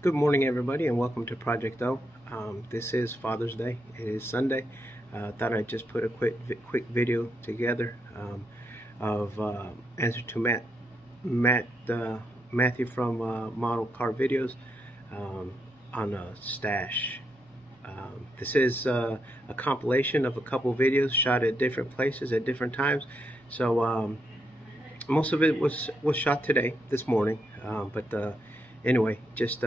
Good morning, everybody, and welcome to Project O. This is Father's Day. It is Sunday. Thought I'd just put a quick video together of answer to Matthew from Model Car Videos on a stash. This is a compilation of a couple videos shot at different places at different times. So most of it was shot this morning, but anyway, just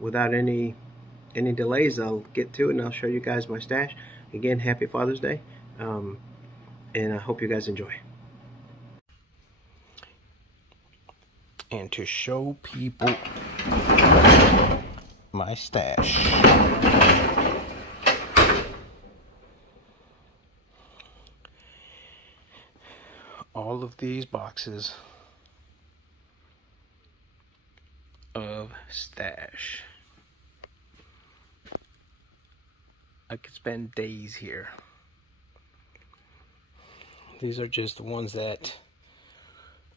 without any delays, I'll get to it and I'll show you guys my stash. Again, happy Father's Day, and I hope you guys enjoy. And to show people my stash, all of these boxes of stash. I could spend days here. These are just the ones that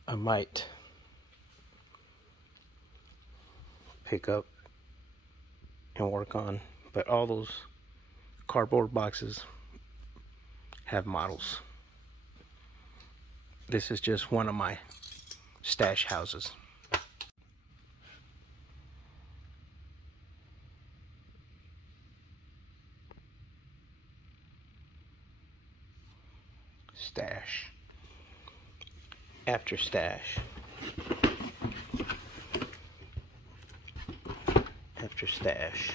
I might pick up and work on, but all those cardboard boxes have models. This is just one of my stash houses. Stash after stash after stash.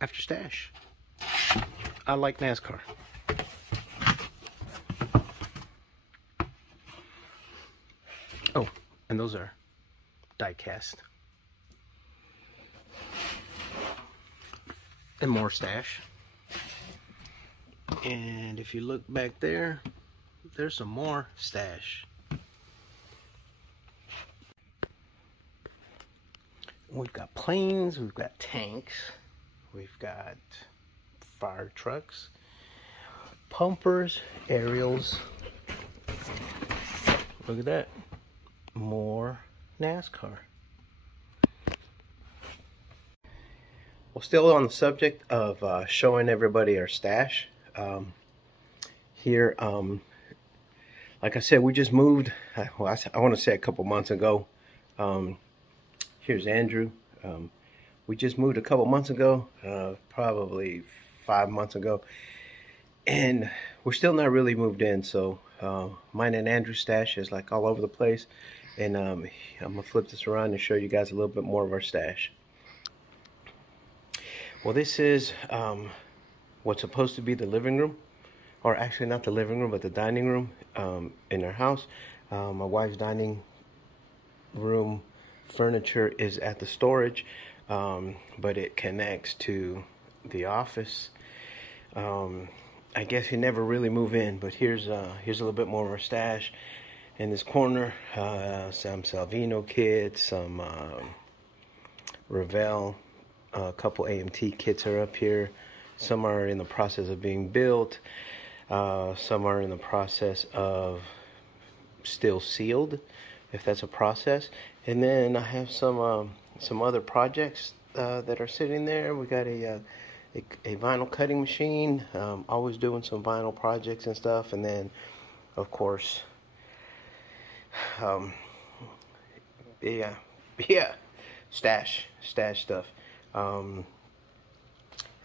After stash. I like NASCAR. Oh, and those are die cast. And more stash. And if you look back there, there's some more stash. We've got planes, we've got tanks, we've got fire trucks, pumpers, aerials. Look at that. More NASCAR. Well, still on the subject of showing everybody our stash. Here, like I said, we just moved. Well, I want to say a couple months ago. Here's Andrew. We just moved a couple months ago, probably 5 months ago, and we're still not really moved in. So mine and Andrew's stash is like all over the place. And I'm gonna flip this around and show you guys a little bit more of our stash. Well, this is what's supposed to be the living room, or actually not the living room, but the dining room in our house. My wife's dining room furniture is at the storage, but it connects to the office. I guess you never really move in, but here's a little bit more of our stash. In this corner, some Salvino kits, some Revell, a couple AMT kits are up here. Some are in the process of being built. Some are in the process of still sealed, if that's a process. And then I have some other projects that are sitting there. We got a vinyl cutting machine. Always doing some vinyl projects and stuff. And then, of course, stash stuff. And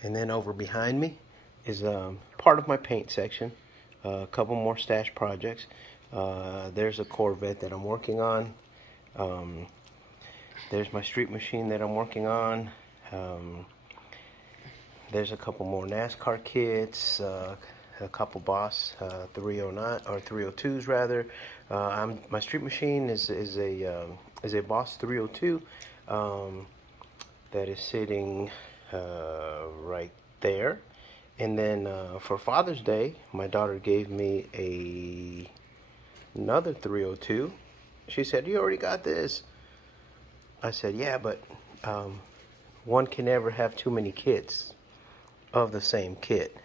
then over behind me is part of my paint section. A couple more stash projects. There's a Corvette that I'm working on. There's my street machine that I'm working on. There's a couple more NASCAR kits. A couple Boss 309 or 302s rather. My street machine is a Boss 302 that is sitting right there. And then for Father's Day, my daughter gave me another 302. She said, "You already got this." I said, "Yeah, but one can never have too many kits of the same kit,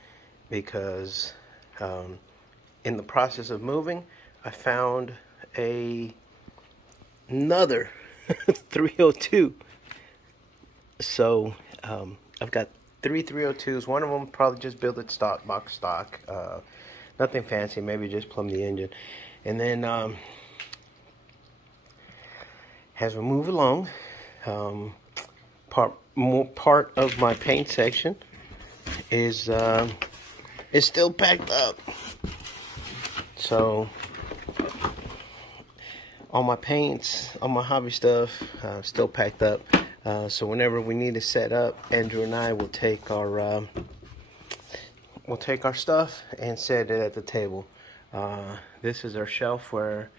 because in the process of moving, I found another 302. So I've got 3 302s. One of them probably just built it stock, box stock. Nothing fancy, maybe just plumb the engine. And then as we move along, part of my paint section is still packed up. So all my paints, all my hobby stuff, still packed up. So whenever we need to set up, Andrew and I will take our stuff and set it at the table. This is our shelf where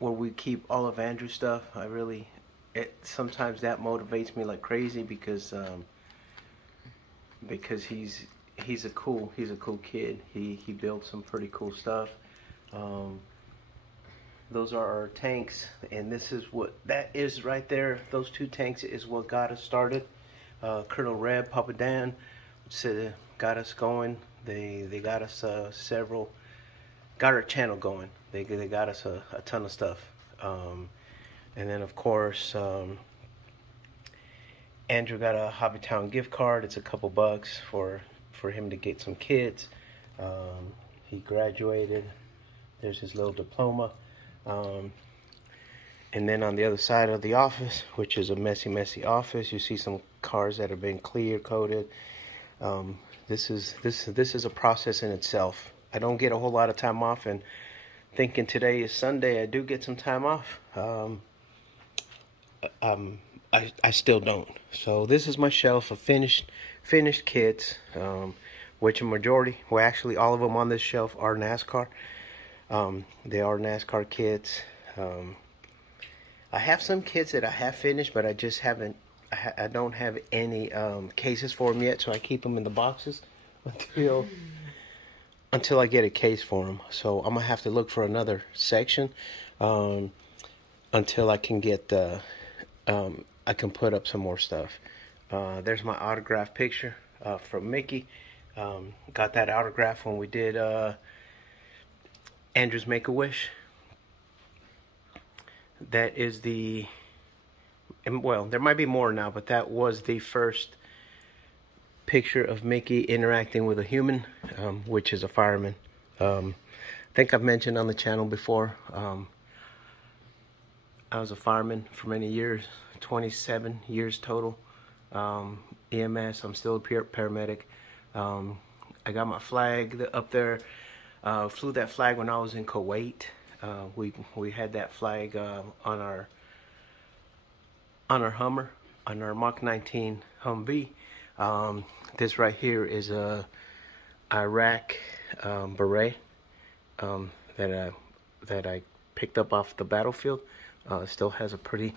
we keep all of Andrew's stuff. Sometimes that motivates me like crazy, because he's a cool kid. He built some pretty cool stuff. Those are our tanks, and this is what that is right there. Those 2 tanks is what got us started. Colonel Reb, Papa Dan said got us going. They got us got our channel going. They got us a ton of stuff. And then of course Andrew got a Hobbytown gift card. It's a couple bucks for him to get some kits. He graduated. There's his little diploma. And then on the other side of the office, which is a messy office, you see some cars that have been clear coated. This is a process in itself. I don't get a whole lot of time off, and thinking today is Sunday, I do get some time off. I still don't. So this is my shelf of finished kits, which a majority, well actually all of them on this shelf are NASCAR. They are NASCAR kits. I have some kits that I have finished, but I just haven't. I don't have any cases for them yet, so I keep them in the boxes until I get a case for them. So I'm gonna have to look for another section until I can get I can put up some more stuff. There's my autograph picture from Mickey. Got that autograph when we did Andrew's Make-A-Wish. That is well, there might be more now, but that was the first picture of Mickey interacting with a human, which is a fireman. I think I've mentioned on the channel before, I was a fireman for many years, 27 years total. EMS, I'm still a paramedic. I got my flag up there. Flew that flag when I was in Kuwait. We had that flag on our Hummer, on our Mach 19 Humvee. This right here is a Iraq beret that I picked up off the battlefield. Still has a pretty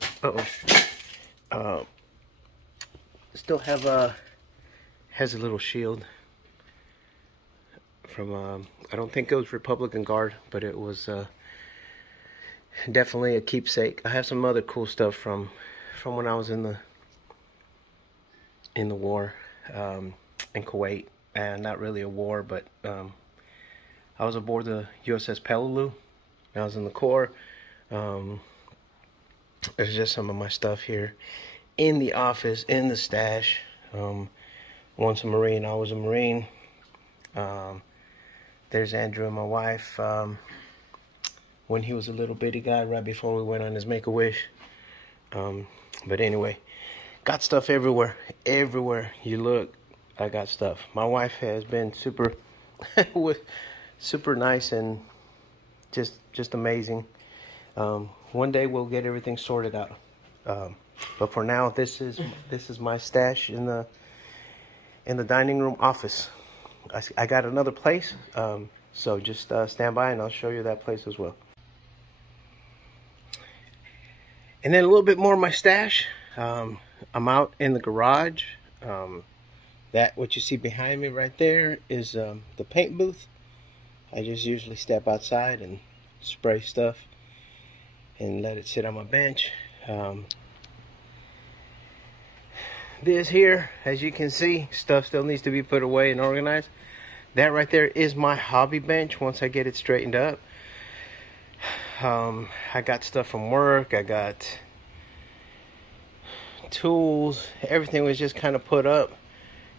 has a little shield from I don't think it was Republican Guard, but it was definitely a keepsake. I have some other cool stuff from when I was in the war in Kuwait, and not really a war, but I was aboard the USS Peleliu. I was in the Corps. There's just some of my stuff here in the office, in the stash. Once a Marine, always a Marine. There's Andrew and my wife when he was a little bitty guy, right before we went on his Make-A-Wish. But anyway, got stuff everywhere. Everywhere you look, I got stuff. My wife has been super super nice and just amazing. One day we'll get everything sorted out. But for now, this is my stash in the dining room office. I got another place, so just stand by and I'll show you that place as well. And then a little bit more of my stash. I'm out in the garage. That what you see behind me right there is the paint booth. I just usually step outside and spray stuff and let it sit on my bench. this here, as you can see, stuff still needs to be put away and organized. That right there is my hobby bench once I get it straightened up. I got stuff from work, I got tools, everything was just kind of put up.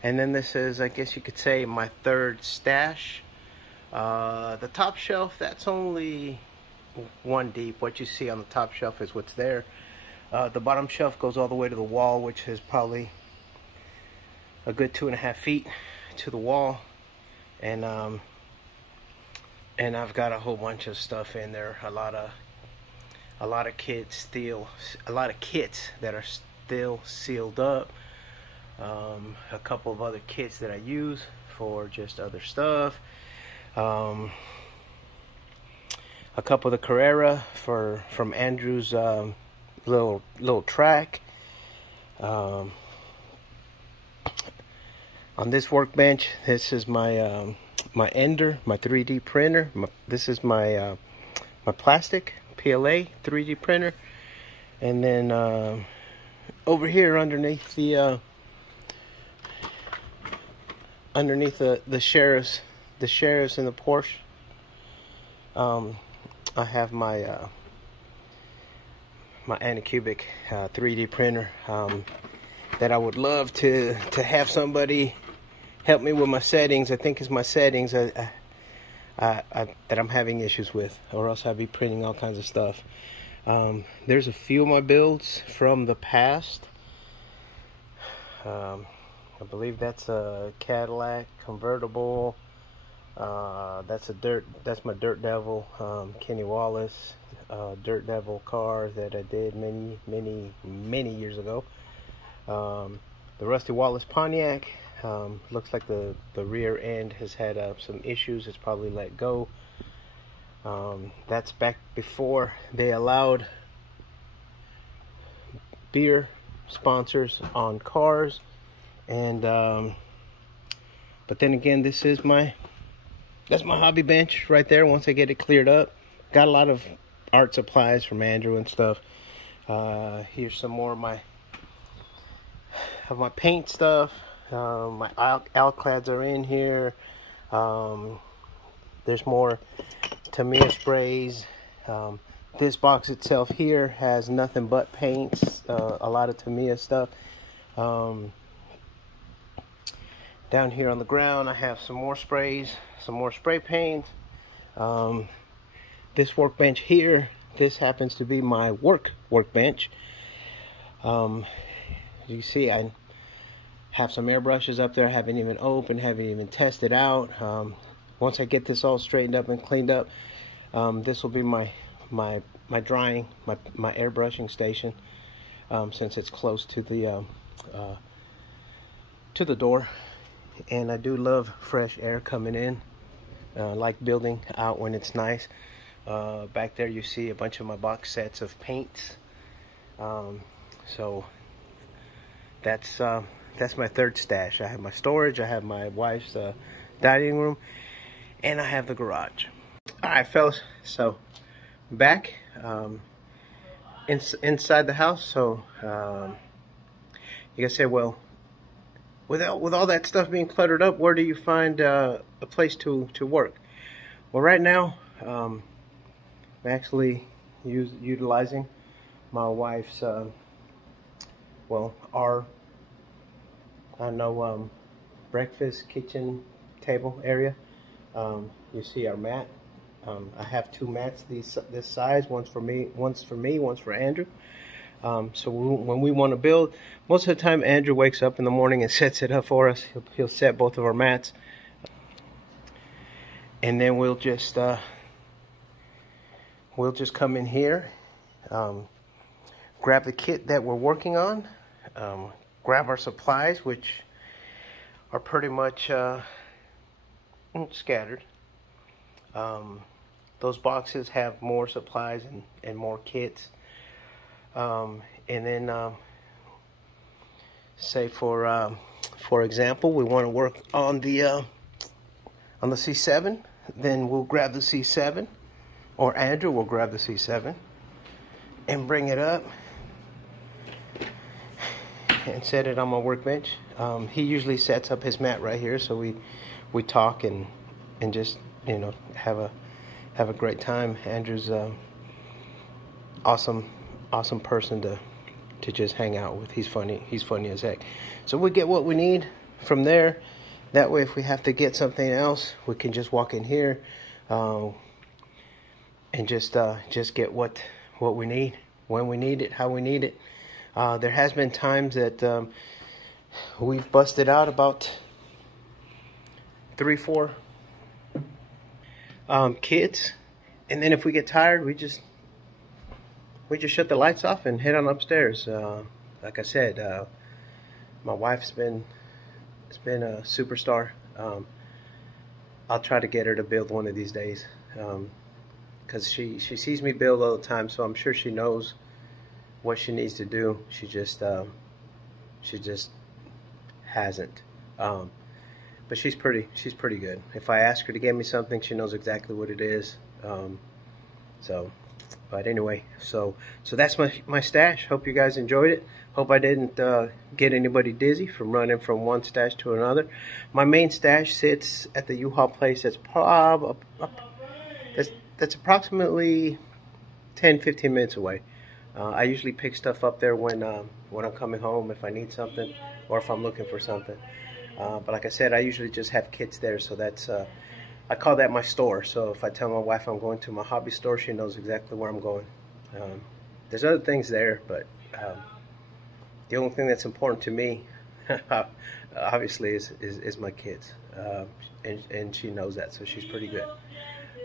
And then this is, I guess you could say, my third stash. The top shelf, that's only one deep. What you see on the top shelf is what's there. The bottom shelf goes all the way to the wall, which is probably a good 2.5 feet to the wall. And I've got a whole bunch of stuff in there. A lot of kits that are still sealed up. A couple of other kits that I use for just other stuff. A couple of the Carrera from Andrew's little track. On this workbench, this is my my Ender, my 3D printer. This is my my plastic PLA 3D printer. And then over here underneath the sheriffs in the Porsche, I have my my Anycubic 3D printer that I would love to have somebody help me with my settings. I think it's my settings that I'm having issues with, or else I'd be printing all kinds of stuff. There's a few of my builds from the past. I believe that's a Cadillac convertible. That's my Dirt Devil, Kenny Wallace Dirt Devil car that I did many years ago. The Rusty Wallace Pontiac, looks like the rear end has had some issues. It's probably let go. That's back before they allowed beer sponsors on cars. And but then again, that's my hobby bench right there. Once I get it cleared up, got a lot of art supplies from Andrew and stuff. Here's some more of my paint stuff. My alclads are in here. There's more Tamiya sprays. This box itself here has nothing but paints, a lot of Tamiya stuff. Down here on the ground I have some more sprays, some more spray paints. This workbench here, this happens to be my workbench. You see I have some airbrushes up there I haven't even opened, haven't even tested out. Once I get this all straightened up and cleaned up, this will be my drying, my airbrushing station, since it's close to the door. And I do love fresh air coming in. I like building out when it's nice. Back there you see a bunch of my box sets of paints. So that's my third stash. I have my storage, I have my wife's dining room, and I have the garage. Alright fellas, so back inside the house. So you guys say, well, with all that stuff being cluttered up, where do you find a place to work? Well, right now I'm actually utilizing my wife's our breakfast kitchen table area. You see our mat. I have two mats this size. One's for me, one's for Andrew. So when we want to build, most of the time Andrew wakes up in the morning and sets it up for us. He'll set both of our mats, and then we'll just come in here, grab the kit that we're working on, grab our supplies, which are pretty much scattered. Those boxes have more supplies and more kits. And then say for example, we want to work on the C7, then we'll grab the C7, or Andrew will grab the C7 and bring it up and set it on my workbench. He usually sets up his mat right here, so we talk and just, you know, have a great time. Andrew's awesome person to just hang out with. He's funny as heck. So we get what we need from there. That way, if we have to get something else, we can just walk in here and just get what we need, when we need it, how we need it. There has been times that we've busted out about 3-4 kids, and then if we get tired, we just shut the lights off and head on upstairs. Like I said, my wife's been a superstar. I'll try to get her to build one of these days, because she sees me build all the time, so I'm sure she knows what she needs to do. She just hasn't. But she's pretty good. If I ask her to get me something, she knows exactly what it is. But anyway, so that's my stash. Hope you guys enjoyed it. Hope I didn't get anybody dizzy from running from one stash to another. My main stash sits at the U-Haul place. That's that's approximately 10-15 minutes away. I usually pick stuff up there when I'm coming home, if I need something or if I'm looking for something. But like I said, I usually just have kids there, so that's I call that my store. So if I tell my wife I'm going to my hobby store, she knows exactly where I'm going. There's other things there, but the only thing that's important to me, obviously, is my kids, and she knows that, so she's pretty good.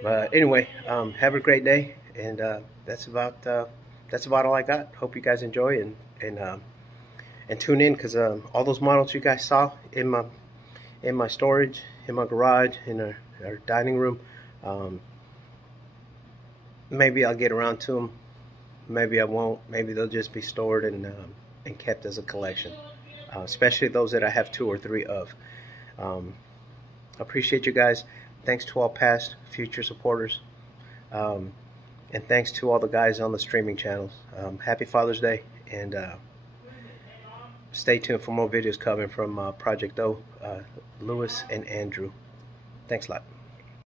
But anyway, have a great day, and that's about all I got. Hope you guys enjoy and tune in, because all those models you guys saw in my storage, in my garage, in our dining room, maybe I'll get around to them. Maybe I won't. Maybe they'll just be stored and kept as a collection, especially those that I have 2 or 3 of. Appreciate you guys. Thanks to all past, future supporters, and thanks to all the guys on the streaming channels. Happy Father's Day, and stay tuned for more videos coming from Project O, Lewis and Andrew. Thanks a lot.